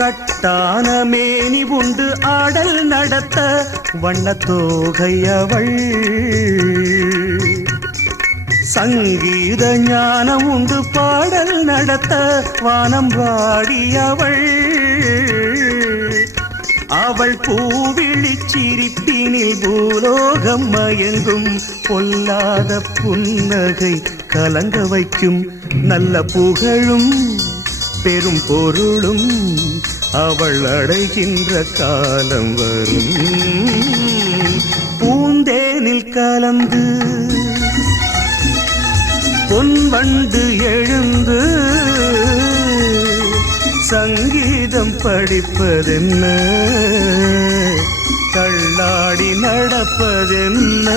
கட்டான மேனி உண்டு ஆடல் நடத்த வண்ணத்தோகை அவள். சங்கீத ஞானம் உண்டு பாடல் நடத்த வானம் வாடியவள். அவள் பூவிழி சிரிப்பினில் பூலோகம் மயங்கும். பொல்லாத புன்னகை கலங்க வைக்கும். நல்ல புகழும் பெரும் பொருளும் அவள் அடைகின்ற காலம் வரும். பூந்தேனில் கலந்து பொன்வண்டு எழுந்து சங்கீதம் படிப்பதென்ன, தள்ளாடி நடப்பதென்ன.